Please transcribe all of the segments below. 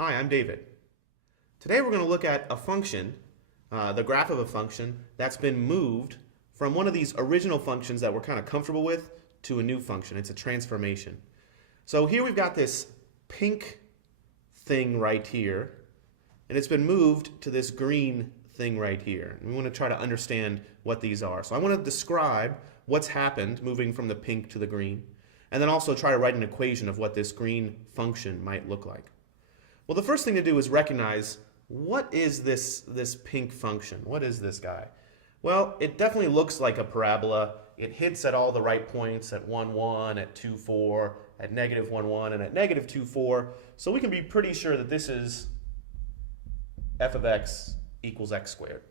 Hi, I'm David. Today we're going to look at a function, the graph of a function that's been moved from one of these original functions that we're kind of comfortable with to a new function. It's a transformation. So here we've got this pink thing right here, and it's been moved to this green thing right here. And we want to try to understand what these are. So I want to describe what's happened moving from the pink to the green, and then also try to write an equation of what this green function might look like. Well, the first thing to do is recognize what is this pink function? What is this guy? Well, it definitely looks like a parabola. It hits at all the right points at 1, 1, at 2, 4, at negative 1, 1, and at negative 2, 4. So we can be pretty sure that this is f of x equals x squared.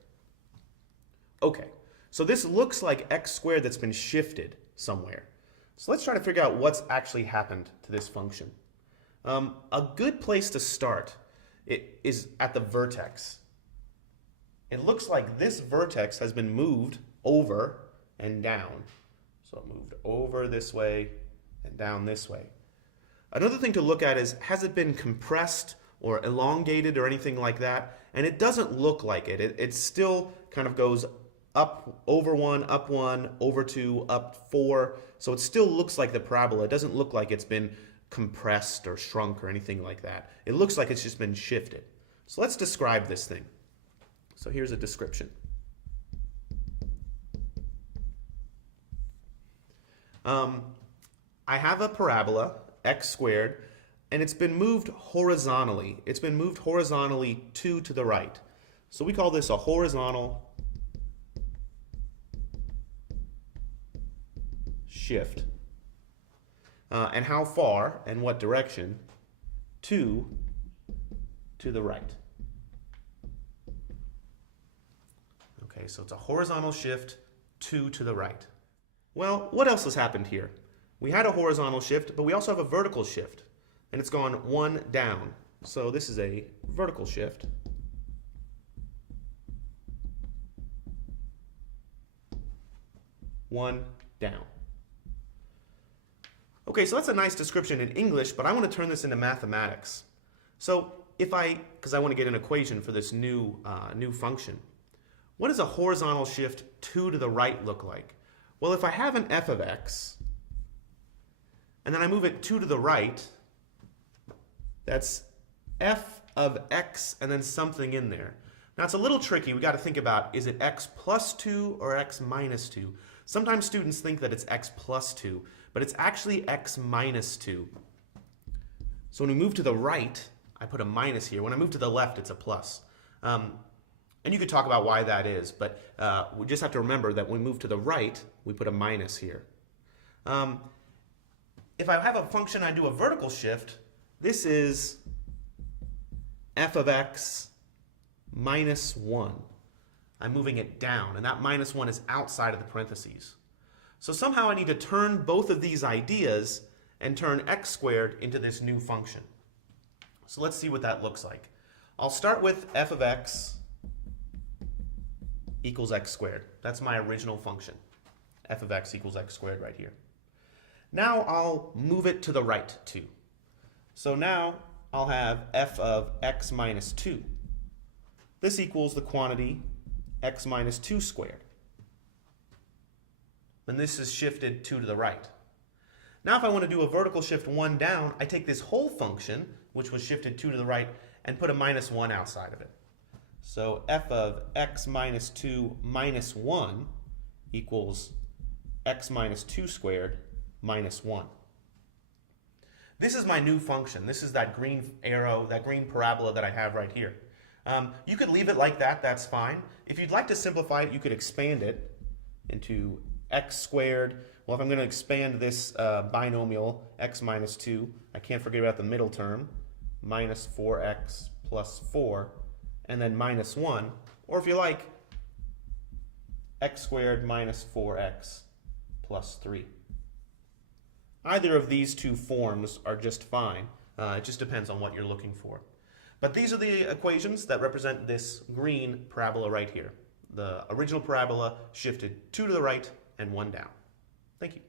Okay, so this looks like x squared that's been shifted somewhere. So let's try to figure out what's actually happened to this function. A good place to start is at the vertex. It looks like this vertex has been moved over and down. So it moved over this way and down this way. Another thing to look at is, has it been compressed or elongated or anything like that? And it doesn't look like it. It still kind of goes up over 1, over 2, up 4. So it still looks like the parabola. It doesn't look like it's been compressed or shrunk or anything like that. It looks like it's just been shifted. So let's describe this thing. So here's a description. I have a parabola, x squared, and it's been moved horizontally. It's been moved horizontally 2 to the right. So we call this a horizontal shift. And how far and what direction? 2 to the right. Okay, so it's a horizontal shift 2 to the right. Well, what else has happened here? We had a horizontal shift, but we also have a vertical shift, and it's gone 1 down. So this is a vertical shift. One down. Okay, so that's a nice description in English, but I want to turn this into mathematics. So because I want to get an equation for this new function. What does a horizontal shift 2 to the right look like? Well, if I have an f of x, and then I move it 2 to the right, that's f of x and then something in there. Now it's a little tricky. We got to think about, is it x plus 2 or x minus 2? Sometimes students think that it's x plus 2, but it's actually x minus 2. So when we move to the right, I put a minus here. When I move to the left, it's a plus. And you could talk about why that is, but we just have to remember that when we move to the right, we put a minus here. If I have a function, I do a vertical shift, this is f of x minus 1. I'm moving it down, and that minus 1 is outside of the parentheses. So somehow I need to turn both of these ideas and turn x squared into this new function. So let's see what that looks like. I'll start with f of x equals x squared. That's my original function. F of x equals x squared right here. Now I'll move it to the right 2. So now I'll have f of x minus 2. This equals the quantity x minus 2 squared. And this is shifted 2 to the right. Now if I want to do a vertical shift 1 down, I take this whole function, which was shifted 2 to the right, and put a minus 1 outside of it. So f of x minus 2 minus 1 equals x minus 2 squared minus 1. This is my new function. This is that green arrow, that green parabola that I have right here. You could leave it like that, that's fine. If you'd like to simplify it, you could expand it into x squared. Well, if I'm going to expand this binomial, x minus 2, I can't forget about the middle term, minus 4x plus 4, and then minus 1. Or if you like, x squared minus 4x plus 3. Either of these two forms are just fine. It just depends on what you're looking for. But these are the equations that represent this green parabola right here. The original parabola shifted 2 to the right and 1 down. Thank you.